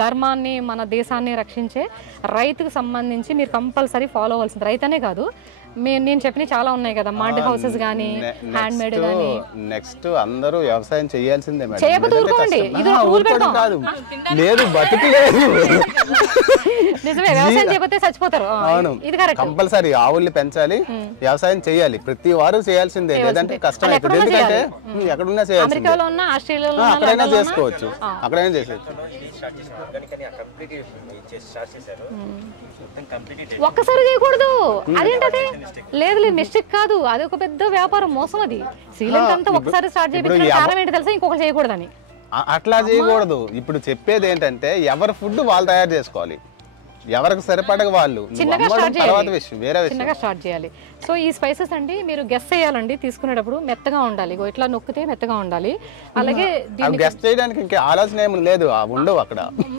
ధర్మాన్ని మన దేశాన్ని రక్షించే రైతుకు సంబంధించి మీరు కంపల్సరీ ఫాలో అవ్వాల్సింది. రైతనే కాదు, నేను చెప్పిన చాలా ఉన్నాయి కదా, మడ్ హౌసెస్ గానీ హ్యాండ్ మేడ్ గానీ. నెక్స్ట్ అందరూ వ్యవసాయం చేయాల్సిందే మేడం. చేయకపోతే ఊరుకోండి, ఇది ఒక రూల్ పెడతాం. కాదు లేదు, బతుకులేదు. నిజమే, వ్యవసాయం చేయకపోతే చచ్చిపోతారు. అవును, ఇది కరెక్ట్. కంపల్సరీ ఆవుల్ని పెంచాలి, వ్యవసాయం చేయాలి, ప్రతి వారు చేయాల్సిందే. లేదంటే కష్టం అవుతుంది. ఎందుకంటే ఎక్కడున్నా చేయాలి. అమెరికాలో ఉన్నా, ఆస్ట్రేలియాలో అక్కడైనా చేసుకోవచ్చు, అక్కడైనా చేసేయచ్చు. ఒక్కసారి చేయకూడదు. అదేంటది? లేదు లేదు, మిస్టేక్ కాదు, అది ఒక పెద్ద వ్యాపారం, మోసం. అది శ్రీలంక అంతా ఒకసారి స్టార్ట్ చేయించిన కారణం ఏంటి తెలుసా? ఇంకొకటి చేయకూడదని. అట్లా చేయకూడదు. ఇప్పుడు చెప్పేది ఏంటంటే ఎవరి ఫుడ్ వాళ్ళు తయారు చేసుకోవాలి, ఎవరికి సరిపడక వాళ్ళు. చిన్నగా స్టార్ట్ చేయాలి, చిన్నగా స్టార్ట్ చేయాలి. సో ఈ స్పైసెస్ అండి మీరు గెస్ చేయాలండి, తీసుకునేటప్పుడు మెత్తగా ఉండాలి. ఇట్లా నొక్కితే మెత్తగా ఉండాలి. అలాగే గెస్ చేయడానికి ఇంకా ఆలోచన ఏమి లేదు, ఉండవు అక్కడ.